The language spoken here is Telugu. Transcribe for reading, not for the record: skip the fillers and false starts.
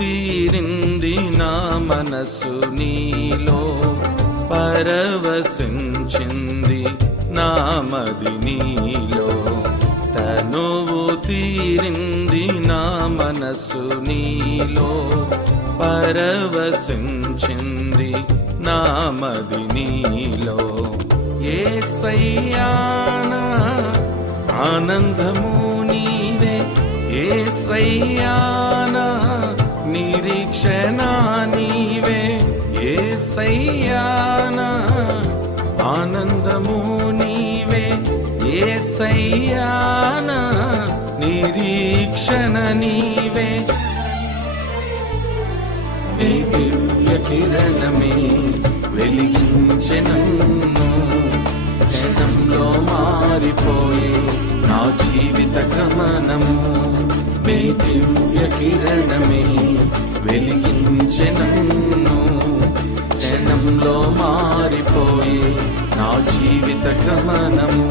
తీరింది నా మనసు నీలో, పరవశించింది నామది నీలో. తనువు తీరింది నా మనసు నీలో, పరవశించింది నామది నీలో. యేసయ్యా నా ఆనందము నీవే, యేసయ్యా నా నిరీక్షణ నీవే, యేసయ్యా నా ఆనందము నీవే, యేసయ్యా నా నిరీక్షణ నీవే. నీ దివ్య కిరణమే వెలిగించె నన్ను, క్షణంలో మారిపోయే నా జీవిత గమనము. నీ దివ్య కిరణమే వెలిగించె నన్ను, క్షణంలో మారిపోయే నా జీవిత గమనము.